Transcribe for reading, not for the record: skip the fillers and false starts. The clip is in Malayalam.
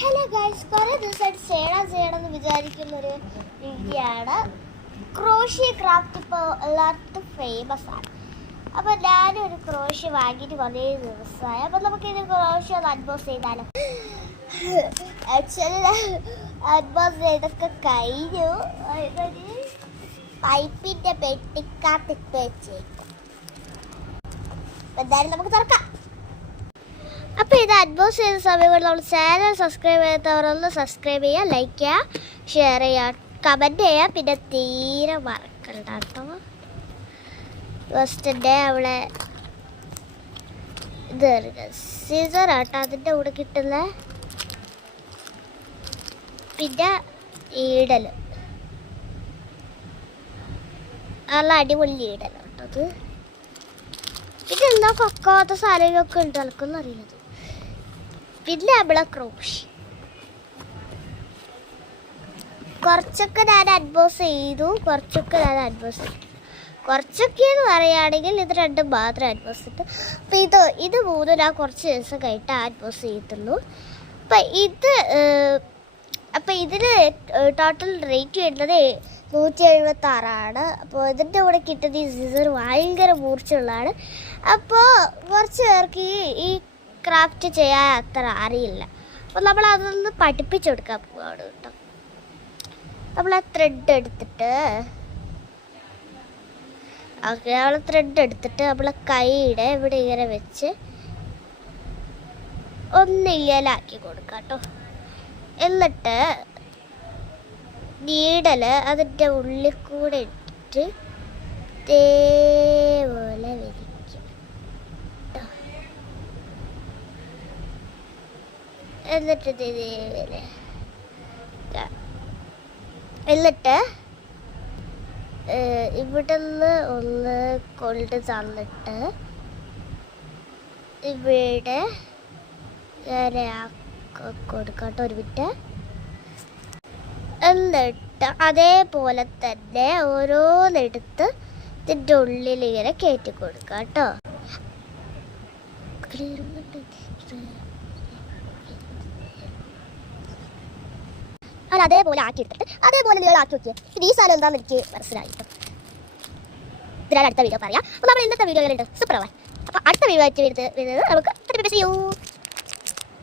ഹലോ ഗൈസ്, കുറേ ദിവസമായിട്ട് ചെയ്യണമെന്ന് വിചാരിക്കുന്നൊരു രീതിയാണ് ക്രോഷ്യ ക്രാഫ്റ്റ്. ഇപ്പോൾ എല്ലായിടത്തും ഫേമസ് ആണ്. അപ്പോൾ ഞാനൊരു ക്രോഷ്യ വാങ്ങിയിട്ട് കുറേ ദിവസമായി. അപ്പോൾ നമുക്കിത് ക്രോഷ്യ ഒന്ന് അൺബോക്സ് ചെയ്താലോ. ആക്ച്വലി അൺബോക്സ് ചെയ്തൊക്കെ കഴിഞ്ഞു. ഇതൊരു പൈപ്പിൻ്റെ പെട്ടിക്കകത്ത് വെച്ചേക്കും. എന്തായാലും നമുക്ക് തുറക്കാം. അപ്പോൾ ഇത് അൺബോക്സ് ചെയ്ത സമയം കൊണ്ട് നമ്മൾ ചാനൽ സബ്സ്ക്രൈബ് ചെയ്യാത്തവരൊന്ന് സബ്സ്ക്രൈബ് ചെയ്യുക, ലൈക്ക് ചെയ്യുക, ഷെയർ ചെയ്യുക, കമൻറ്റ് ചെയ്യുക. പിന്നെ തീരെ മറക്കണ്ട കേട്ടോ. ഫസ്റ്റിൻ്റെ അവിടെ ഇത് സീസർ ആട്ടോ അതിൻ്റെ കൂടെ കിട്ടുന്ന. പിന്നെ ഈടൽ, നല്ല അടിപൊളി ഈടൽ കേട്ടോ അത്. പിന്നെ എന്താ കൊക്കാത്ത സാധനങ്ങളൊക്കെ ഉണ്ട് എനിക്കൊന്നും അറിയുന്നത്. പിന്നെ നമ്മളെ ക്രോഷ്യ കുറച്ചൊക്കെ ഞാൻ അൺബോക്സ് ചെയ്തു, കുറച്ചൊക്കെ എന്ന് പറയുകയാണെങ്കിൽ ഇത് രണ്ടും മാത്രം അൺബോക്സ് ചെയ്തു. അപ്പം ഇത് മൂന്നും ഞാൻ കുറച്ച് ദിവസം കഴിഞ്ഞിട്ട് അൺബോക്സ് ചെയ്തിട്ടുള്ളൂ. അപ്പം ഇതിന് ടോട്ടൽ റേറ്റ് വരുന്നത് 176. അപ്പോൾ ഇതിൻ്റെ കൂടെ കിട്ടുന്ന ഈ സീസർ ഭയങ്കര മൂർച്ചയുള്ളതാണ്. അപ്പോൾ കുറച്ച് പേർക്ക് ഈ ക്രാഫ്റ്റ് ചെയ്യാൻ അത്ര അറിയില്ല. അപ്പോൾ നമ്മൾ അതൊന്ന് പഠിപ്പിച്ചു കൊടുക്കാൻ പോവാണ് കേട്ടോ. നമ്മൾ ആ ത്രെഡ് എടുത്തിട്ട് നമ്മളെ കൈയുടെ ഇവിടെ ഇങ്ങനെ വെച്ച് ഒന്ന് ഇങ്ങനെയാക്കി കൊടുക്കാം കേട്ടോ. എന്നിട്ട് നീഡൽ അതിൻ്റെ ഉള്ളിൽ കൂടെ ഇട്ടിട്ട് ഇതേപോലെ വലിക്കും. എന്നിട്ട് ഇതേപോലെ ഇവിടെ നിന്ന് ഒന്ന് കൊണ്ട് തന്നിട്ട് ഇവിടെ നേരെ കൊടുക്കാട്ടോ ഒരു മിനിറ്റ്. എന്നിട്ട് അതേപോലെ തന്നെ ഓരോന്നെടുത്ത് ഇതിൻ്റെ ഉള്ളിൽ ഇങ്ങനെ കയറ്റി കൊടുക്കാം കേട്ടോ. അതേപോലെ ആക്കി എടുത്തിട്ട് അതേപോലെ നിങ്ങൾ ആക്കി നോക്കിയേ. ഇത് ഈ സാധനം എന്താണെന്ന് എനിക്ക് മനസ്സിലായിട്ടു. ഇതിനാണ് അടുത്ത വീഡിയോ പറയാം. അപ്പോൾ നമ്മൾ ഇന്നത്തെ വീഡിയോ ഉണ്ട് സൂപ്പർ ആവാൻ. അപ്പോൾ അടുത്ത വീഡിയോ ആയിട്ട് വരുന്നത് നമുക്ക്